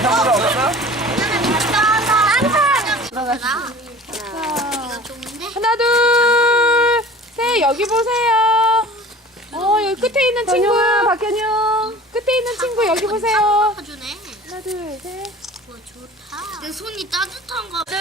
내 선물 없어? 하나 둘셋 여기 보세요 어 여기 끝에 있는 친구 박현영 끝에 있는 친구 여기 보세요 주네. 하나 둘셋 와 좋다. 내 손이 따뜻한 거. 둘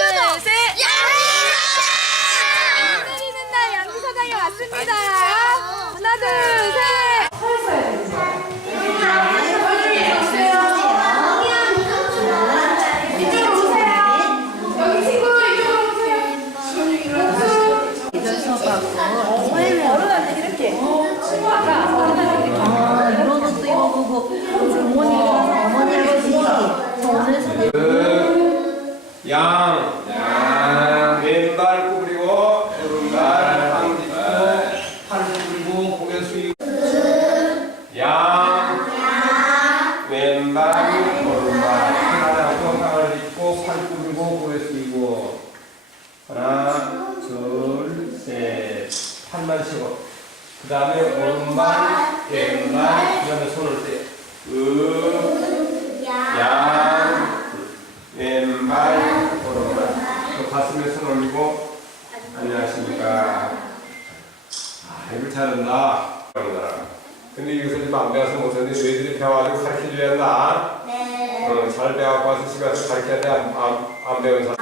양, 양, 왼발 구부리고 오른발 방 짚고 팔 구부리고 고개 숙이고. 양, 왼발 오른발. 하나 땅을 짚고 팔 구부리고 고개 숙이고. 하나, 둘, 셋. 팔만 쉬고. 그 다음에 오른발, 왼발 그 다음에 손을 떼. 으, 양, 왼발, 가슴에 손 올리고, 안녕하십니까. 아, 이거 잘한다. 근데 이것을 지금 안 배워서 못하는데 너희들이 배워가지고 가르쳐줘야 한다. 네. 어, 잘 배워갖고 와서 집에 가서 가르쳐야 돼. 안, 안, 안 배운 사람.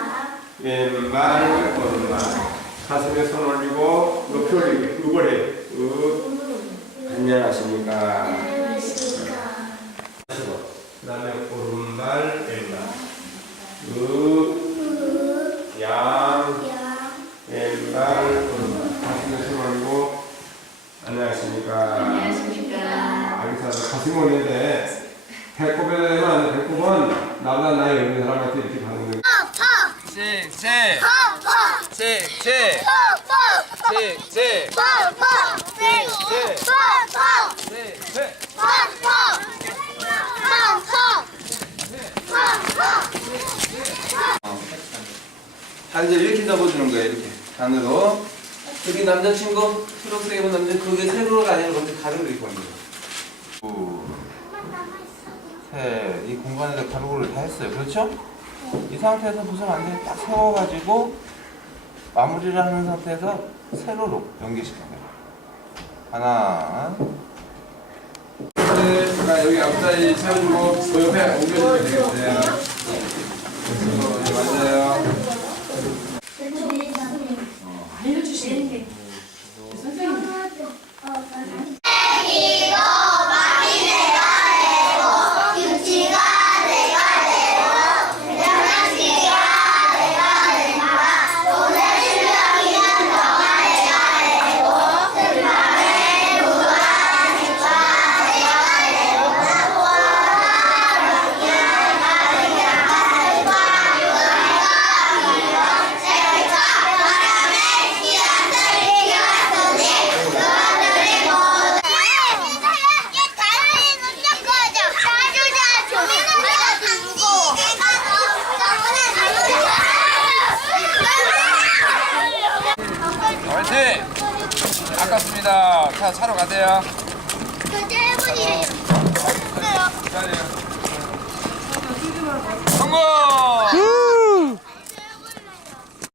왼발, 오른발. 가슴에 손 올리고, 높이 올리고, 으벌 해. 으. 안녕하십니까. 그 다음에 오른발, 왼발. 으, 안녕하십니까. 안녕하십니까. 알겠어. 가슴 올리는데, 배꼽에는 안 돼. 배꼽은 나보다 나이 어린 사람한테 이렇게 거예요. 씩씩 펑펑! 씩씩 펑펑! 씩씩 펑펑! 펑펑! 씩씩 펑펑! 펑펑! 다리를 이렇게 잡아주는 거예요 이렇게 안으로 여기 남자친구 초록색 입은 남자 그게 세로가 아니라 먼저 가로로 입고 있는. 거예요 셋이 공간에다 가로를 다 했어요. 그렇죠? 이 상태에서 보시면 안 돼요 딱 세워가지고 마무리를 하는 상태에서 세로로 거예요 하나. 네, 자, 여기 앞다리 세워주고 그 옆에 옮겨주면 되겠어요. 네, 哎 너 화이팅! 아깝습니다. 차, 차로 가세요. 그 짧은이